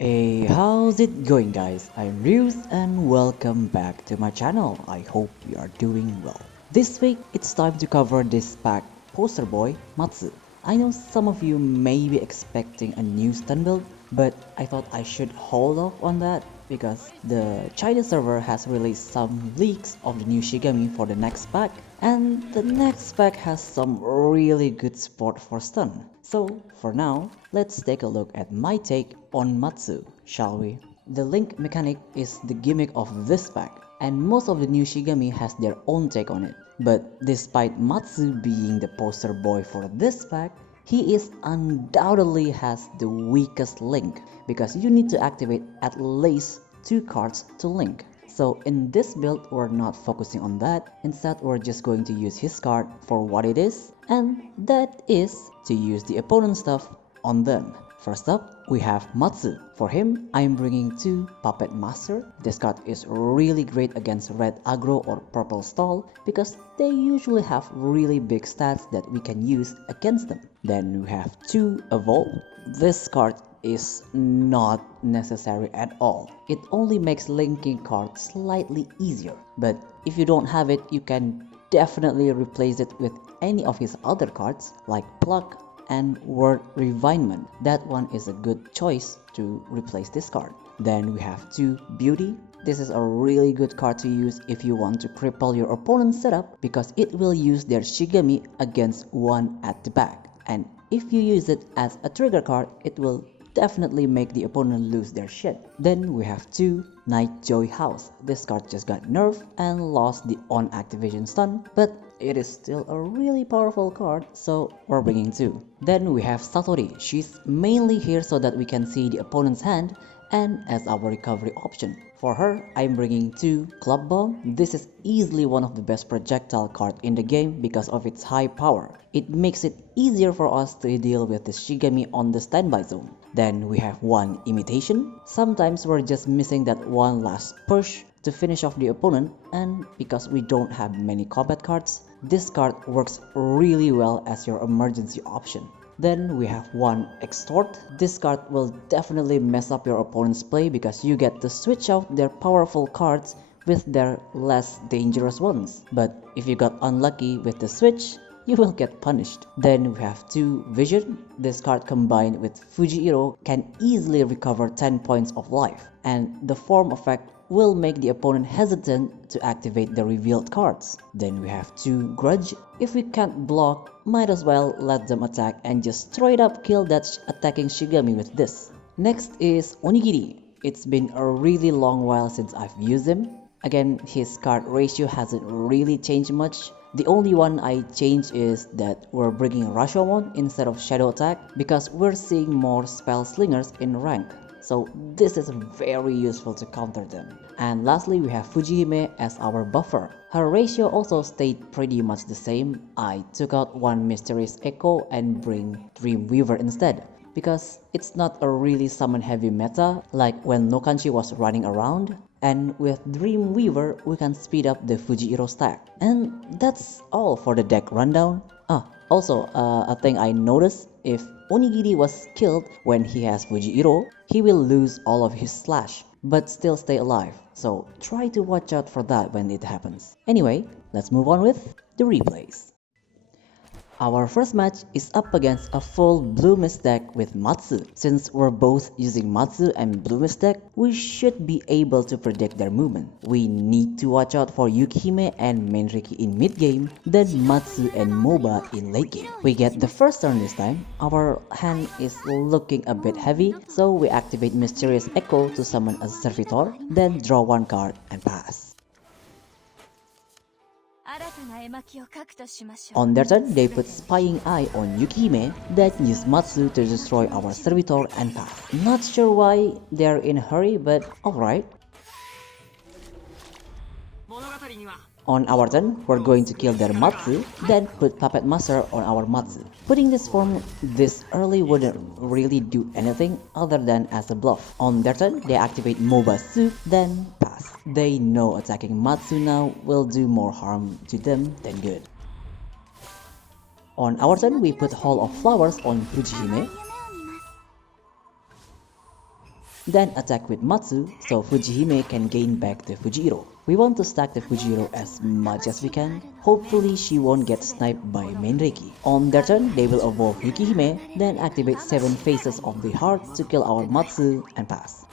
Hey, how's it going guys? I'm Ryus and welcome back to my channel. I hope you are doing well. This week, it's time to cover this pack poster boy, Matsu. I know some of you may be expecting a new stun build, but I thought I should hold off on that because the China server has released some leaks of the new Shigami for the next pack, and the next pack has some really good support for stun. So for now, let's take a look at my take on Matsu, shall we? The link mechanic is the gimmick of this pack, and most of the new Shigami has their own take on it. But despite Matsu being the poster boy for this pack, he is undoubtedly has the weakest link because you need to activate at least 2 cards to link. So in this build, we're not focusing on that. Instead, we're just going to use his card for what it is, and that is to use the opponent's stuff on them. First up, we have Matsu. For him, I'm bringing 2 Puppet Master. This card is really great against red aggro or purple stall because they usually have really big stats that we can use against them. Then we have 2 Evolve. This card is not necessary at all. It only makes linking cards slightly easier. But if you don't have it, you can definitely replace it with any of his other cards like Pluck and Word Refinement. That one is a good choice to replace this card. Then we have 2 Beauty. This is a really good card to use if you want to cripple your opponent's setup because it will use their Shigami against one at the back. And if you use it as a trigger card, it will definitely make the opponent lose their shit. Then we have 2 Night Joy House. This card just got nerfed and lost the on activation stun, but it is still a really powerful card, so we're bringing 2. Then we have Satori. She's mainly here so that we can see the opponent's hand and as our recovery option. For her, I'm bringing 2 Club Bomb. This is easily one of the best projectile cards in the game because of its high power. It makes it easier for us to deal with the Shigami on the standby zone. Then we have 1 Imitation. Sometimes we're just missing that one last push to finish off the opponent, and because we don't have many combat cards, this card works really well as your emergency option. Then we have 1 Extort. This card will definitely mess up your opponent's play because you get to switch out their powerful cards with their less dangerous ones. But if you got unlucky with the switch, you will get punished. Then we have 2 Vision. This card combined with Fujihiro can easily recover 10 points of life, and the form effect will make the opponent hesitant to activate the revealed cards. Then we have 2 Grudge. If we can't block, might as well let them attack and just straight up kill that attacking Shigami with this. Next is Onigiri. It's been a really long while since I've used him. Again, his card ratio hasn't really changed much. The only one I changed is that we're bringing Rashomon instead of Shadow Attack because we're seeing more Spell Slingers in rank. So this is very useful to counter them. And lastly, we have Fujihime as our buffer. Her ratio also stayed pretty much the same. I took out 1 Mysterious Echo and bring Dreamweaver instead, because it's not a really summon heavy meta like when Nokanshi was running around. And with Dreamweaver, we can speed up the Fujihiro stack. And that's all for the deck rundown. Also, a thing I noticed, if Onigiri was killed when he has Fujihiro, he will lose all of his slash, but still stay alive. So try to watch out for that when it happens. Anyway, let's move on with the replays. Our first match is up against a full Blue Mist deck with Matsu. Since we're both using Matsu and Blue Mist deck, we should be able to predict their movement. We need to watch out for Yukihime and Menriki in mid game, then Matsu and Moba in late game. We get the first turn this time. Our hand is looking a bit heavy, so we activate Mysterious Echo to summon a Servitor, then draw 1 card and pass. On their turn, they put Spying Eye on Yukihime, then use Matsu to destroy our Servitor and pass. Not sure why they're in a hurry, but alright. On our turn, we're going to kill their Matsu, then put Puppet Master on our Matsu. Putting this form this early wouldn't really do anything other than as a bluff. On their turn, they activate Moba Soup, then pass. They know attacking Matsu now will do more harm to them than good. On our turn, we put Hall of Flowers on Fujihime, then attack with Matsu so Fujihime can gain back the Fujiro. We want to stack the Fujiro as much as we can. Hopefully she won't get sniped by main Reiki. On their turn, they will evolve Yukihime, then activate 7 Faces of the Heart to kill our Matsu and pass.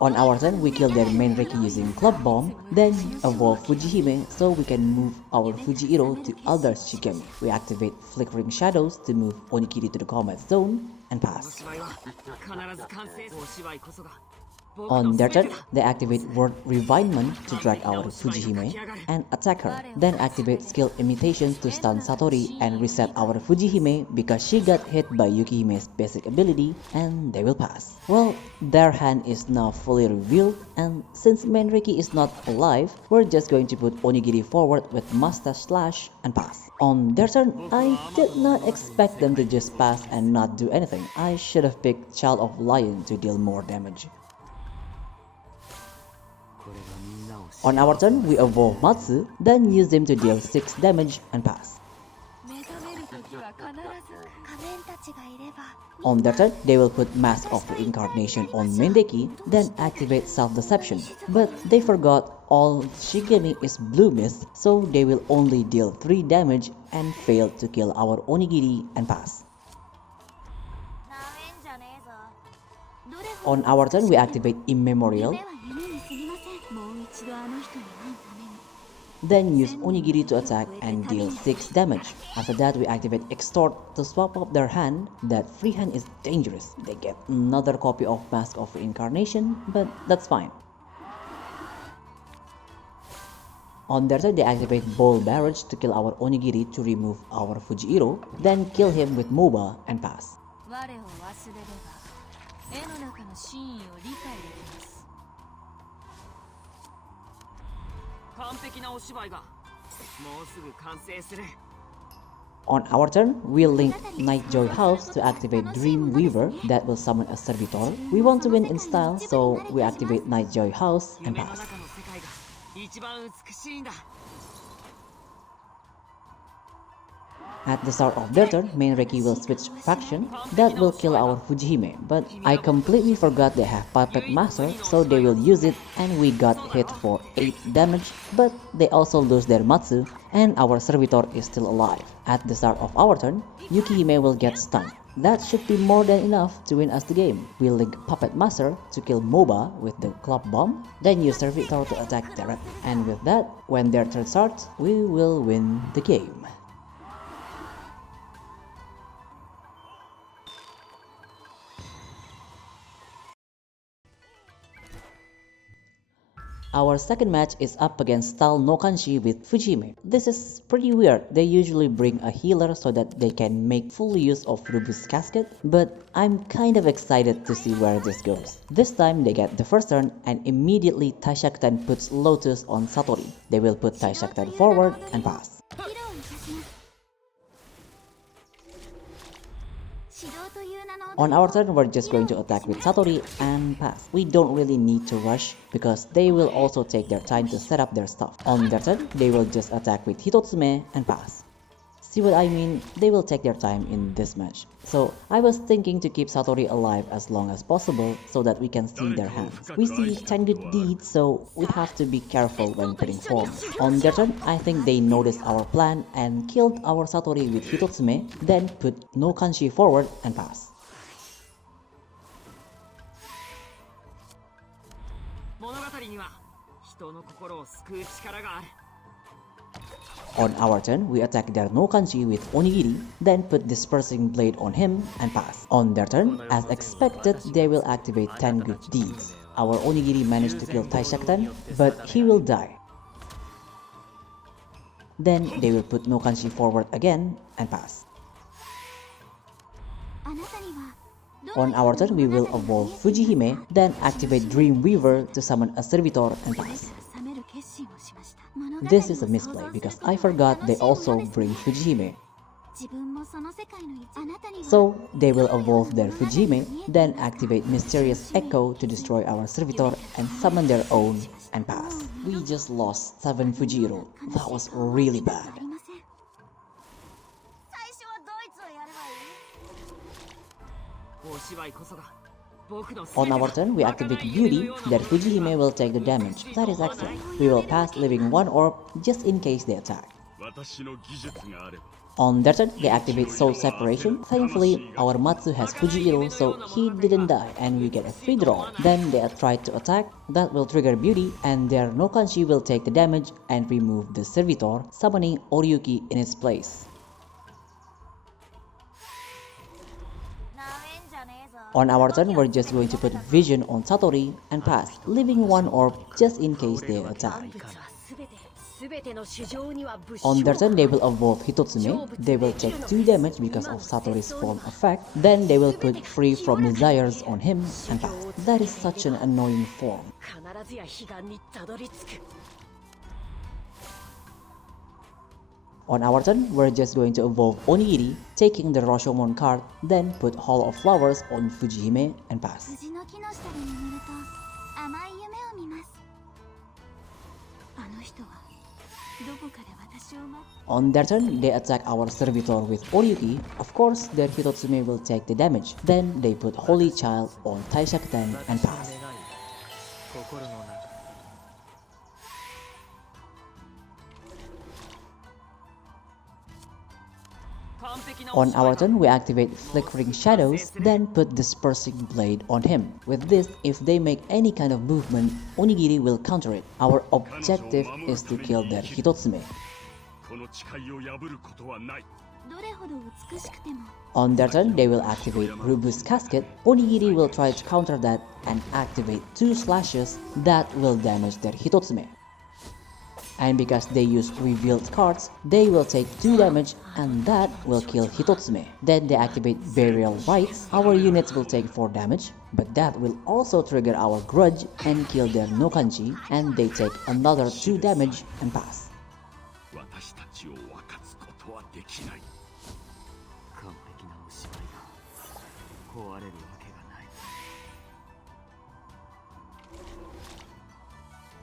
On our turn, we kill their main Reiki using Club Bomb, then evolve Fujihime so we can move our Fujiro to other Shigemi. We activate Flickering Shadows to move Onikiri to the combat zone and pass. On their turn, they activate Word Refinement to drag our Fujihime and attack her, then activate Skill Imitation to stun Satori and reset our Fujihime because she got hit by Yukihime's basic ability and they will pass. Well, their hand is now fully revealed, and since main Reiki is not alive, we're just going to put Onigiri forward with Mustache Slash and pass. On their turn, I did not expect them to just pass and not do anything. I should have picked Child of Lion to deal more damage. On our turn, we evolve Matsu, then use him to deal 6 damage and pass. On their turn, they will put Mask of Reincarnation on main Reiki, then activate Self-Deception. But they forgot all Shigemi is Blue Mist, so they will only deal 3 damage and fail to kill our Onigiri and pass. On our turn, we activate Immemorial, then use Onigiri to attack and deal 6 damage. After that, we activate Extort to swap up their hand. That free hand is dangerous. They get another copy of Mask of Reincarnation, but that's fine. On their turn, they activate Bowl Barrage to kill our Onigiri to remove our Fujiro, then kill him with MOBA and pass. On our turn, we'll link Nightjoy House to activate Dream Weaver that will summon a Servitor. We want to win in style, so we activate Nightjoy House and pass. At the start of their turn, main Reiki will switch faction. That will kill our Fujihime, but I completely forgot they have Puppet Master, so they will use it and we got hit for 8 damage, but they also lose their Matsu and our Servitor is still alive. At the start of our turn, Yukihime will get stunned. That should be more than enough to win us the game. We'll link Puppet Master to kill MOBA with the Club Bomb, then use Servitor to attack directly. And with that, when their turn starts, we will win the game. Our second match is up against Stall no Kanshi with Fujihime. This is pretty weird. They usually bring a healer so that they can make full use of Rubu's Casket, but I'm kind of excited to see where this goes. This time they get the first turn and immediately Taishakutan puts Lotus on Satori. They will put Taishakutan forward and pass. On our turn, we're just going to attack with Satori and pass. We don't really need to rush because they will also take their time to set up their stuff. On their turn, they will just attack with Hitotsume and pass. See what I mean? They will take their time in this match. So I was thinking to keep Satori alive as long as possible so that we can see their hands. We see 10 good deeds, so we have to be careful when putting forms. On their turn, I think they noticed our plan and killed our Satori with Hitotsume, then put no Kanshi forward and pass. On our turn, we attack their no Kanshi with Onigiri, then put Dispersing Blade on him and pass. On their turn, as expected, they will activate 10 good deeds. Our Onigiri managed to kill Taishakutan, but he will die. Then they will put no Kanshi forward again and pass. On our turn, we will evolve Fujihime, then activate Dream Weaver to summon a Servitor and pass. This is a misplay because I forgot they also bring Fujihime. So they will evolve their Fujihime, then activate Mysterious Echo to destroy our Servitor and summon their own and pass. We just lost 7 Fujiro. That was really bad. On our turn, we activate Beauty, that Fujihime will take the damage. That is excellent. We will pass leaving one orb just in case they attack. On their turn, they activate Soul Separation. Thankfully, our Matsu has Fujihiro, so he didn't die and we get a free draw. Then they try to attack, that will trigger Beauty, and their no Kanshi will take the damage and remove the Servitor, summoning Oriyuki in its place. On our turn, we're just going to put Vision on Satori and pass, leaving one orb just in case they attack. On their turn, they will evolve Hitotsume. They will take 2 damage because of Satori's form effect. Then they will put Free from Desires on him and pass. That is such an annoying form. On our turn, we're just going to evolve Onigiri, taking the Rashomon card, then put Hall of Flowers on Fujihime and pass. On their turn, they attack our Servitor with Oriyuki. Of course, their Hitotsume will take the damage. Then they put Holy Child on Taishakuten and pass. On our turn, we activate Flickering Shadows, then put Dispersing Blade on him. With this, if they make any kind of movement, Onigiri will counter it. Our objective is to kill their Hitotsume. On their turn, they will activate Robust Casket. Onigiri will try to counter that and activate 2 slashes that will damage their Hitotsume. And because they use revealed cards, they will take 2 damage and that will kill Hitotsume. Then they activate Burial Rites. Our units will take 4 damage, but that will also trigger our Grudge and kill their no Kanji, and they take another 2 damage and pass.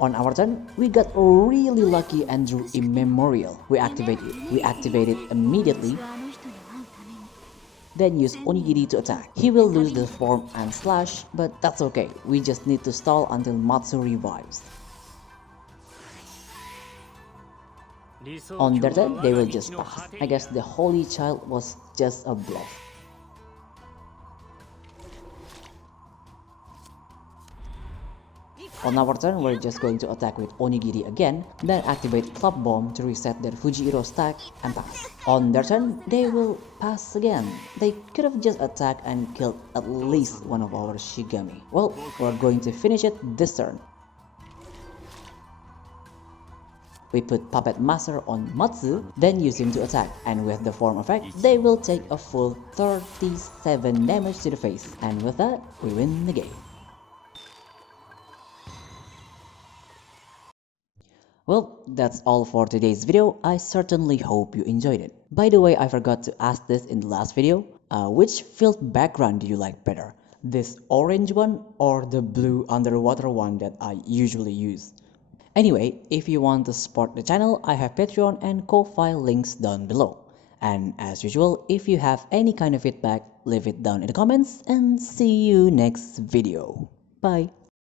On our turn, we got really lucky and drew Immemorial. We activate it immediately, then use Onigiri to attack. He will lose the form and slash, but that's okay. We just need to stall until Matsu revives. On their turn, they will just pass. I guess the Holy Child was just a bluff. On our turn, we're just going to attack with Onigiri again, then activate Club Bomb to reset their Fujihiro stack and pass. On their turn, they will pass again. They could have just attacked and killed at least one of our Shigami. Well, we're going to finish it this turn. We put Puppet Master on Matsu, then use him to attack, and with the form effect, they will take a full 37 damage to the face, and with that, we win the game. Well, that's all for today's video. I certainly hope you enjoyed it. By the way, I forgot to ask this in the last video. Which filled background do you like better? This orange one or the blue underwater one that I usually use? Anyway, if you want to support the channel, I have Patreon and Ko-Fi links down below. And as usual, if you have any kind of feedback, leave it down in the comments and see you next video. Bye!